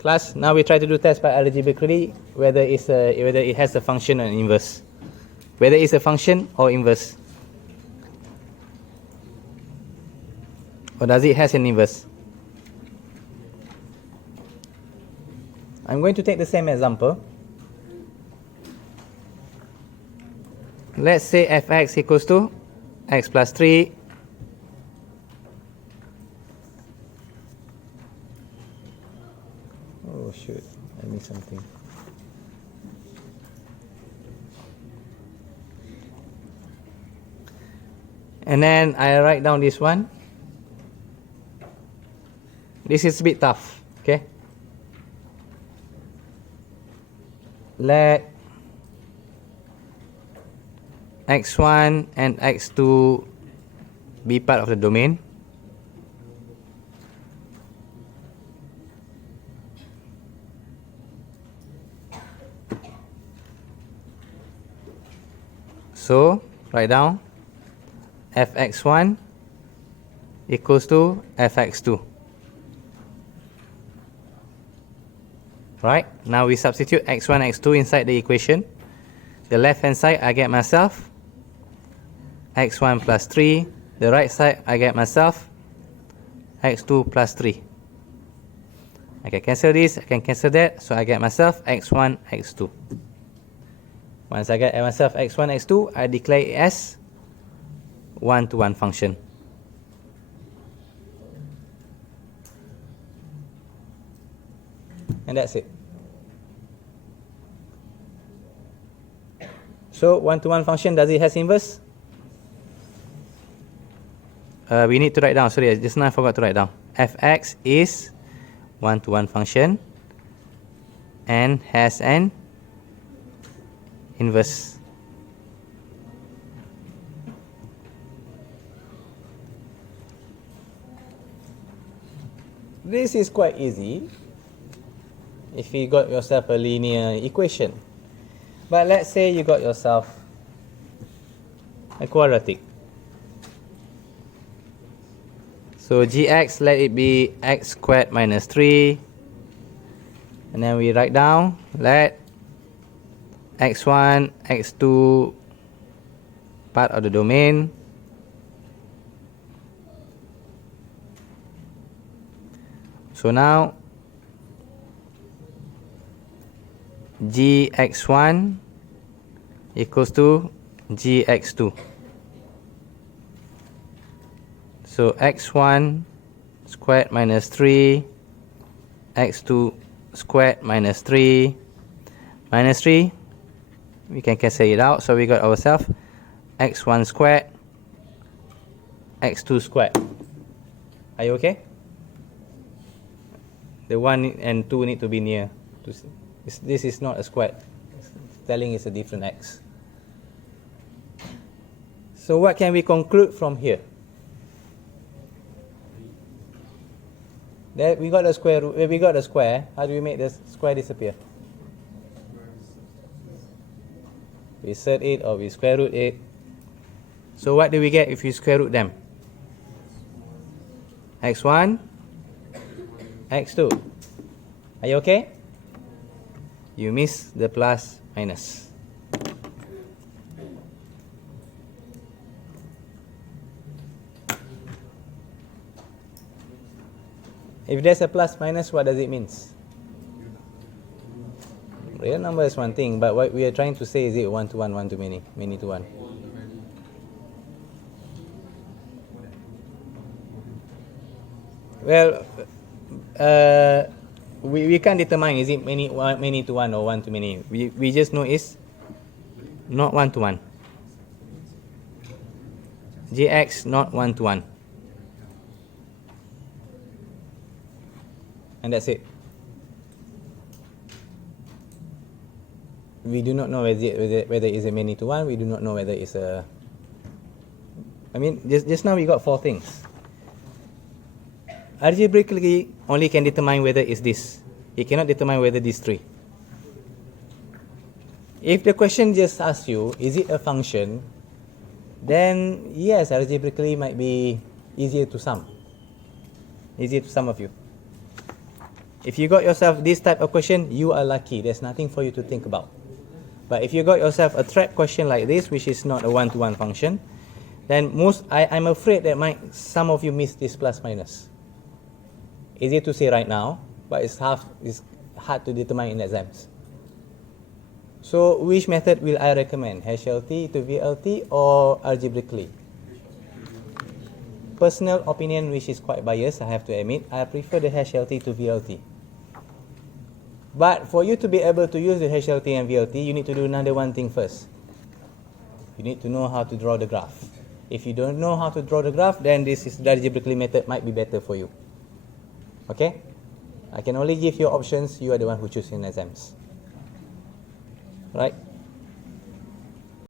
Class, now we try to do test by algebraically whether it has a function or an inverse. Whether it's a function or inverse. Or does it has an inverse? I'm going to take the same example. Let's say fx equals to x plus 3 oh shoot, I missed something. And then I write down this one. This is a bit tough, okay? Let x1 and x2 be part of the domain. So, write down fx1 equals to fx2. Right, now we substitute x1, x2 inside the equation. The left hand side I get myself x1 plus 3. The right side I get myself x2 plus 3. I can cancel this, I can cancel that, so I get myself x1, x2. Once I get myself x1, x2, I declare it as one-to-one function. And that's it. So one-to-one function, does it has inverse? We need to write down, sorry, just now I forgot to write down. Fx is one-to-one function and has an inverse. This is quite easy if you got yourself a linear equation. But let's say you got yourself a quadratic. So gx, let it be x squared minus 3. And then we write down, let x1, x2 part of the domain. So now gx1 equals to gx2. So x1 squared minus 3, x2 squared minus 3, minus 3, we can cancel it out, so we got ourselves x1 squared, x2 squared. Are you okay? The 1 and 2 need to be near. This is not a squared. It's telling it's a different x. So what can we conclude from here? That we got a square root. We got a square. How do we make the square disappear? We insert it or we square root it. So what do we get if we square root them? x1, x2. Are you okay? You miss the plus minus. If there's a plus minus, what does it mean? Real number is one thing, but what we are trying to say is it one to one, one to many, many to one. Well, we can't determine is it many to one or one to many. We just know it's not one to one. Gx not one to one. And that's it. We do not know whether it's a many to one. We do not know whether it's a. I mean, just now we got 4 things. Algebraically, only can determine whether it's this. It cannot determine whether these 3. If the question just asks you, is it a function? Then yes, algebraically might be easier to sum. Easier to some of you. If you got yourself this type of question, you are lucky. There's nothing for you to think about. But if you got yourself a trap question like this, which is not a one-to-one function, then I'm afraid that some of you miss this plus minus. Easy to say right now, but it's hard to determine in exams. So which method will I recommend? HLT to VLT or algebraically? Personal opinion, which is quite biased, I have to admit, I prefer the HLT to VLT. But for you to be able to use the HLT and VLT, you need to do another one thing first. You need to know how to draw the graph. If you don't know how to draw the graph, then the algebraically method might be better for you. Okay? I can only give you options. You are the one who chooses in exams. Right?